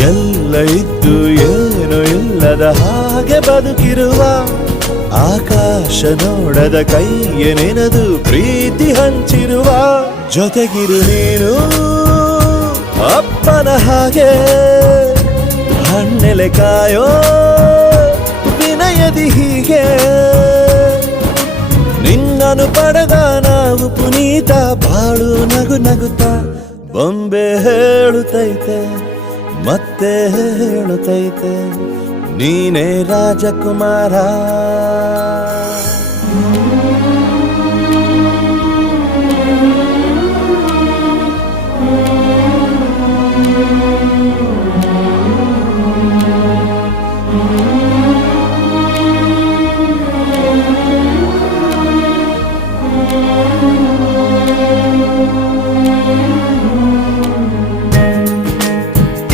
ಎಲ್ಲ ಇದ್ದು ಏನು ಇಲ್ಲದ ಹಾಗೆ ಬದುಕಿರುವ ಆಕಾಶ ನೋಡದ ಕೈಯೇ ನೆನೆದು ಪ್ರೀತಿ ಹಂಚಿರುವ ಜೊತೆಗಿರು ನೀನು ಅಪ್ಪನ ಹಾಗೆ ಹಣ್ಣೆಲೆ ಕಾಯೋ ವಿನಯದಿ ಹೀಗೆ ನಿನ್ನನು ಪಡೆದ ನಾವು ಪುನೀತ ಬಾಳು ನಗು ನಗುತ್ತಾ ಬೊಂಬೆ ಹೇಳುತ್ತೈತೆ ಮತ್ತೆ ಹೇಳುತ್ತೈತೆ ನೀನೇ ರಾಜಕುಮಾರ.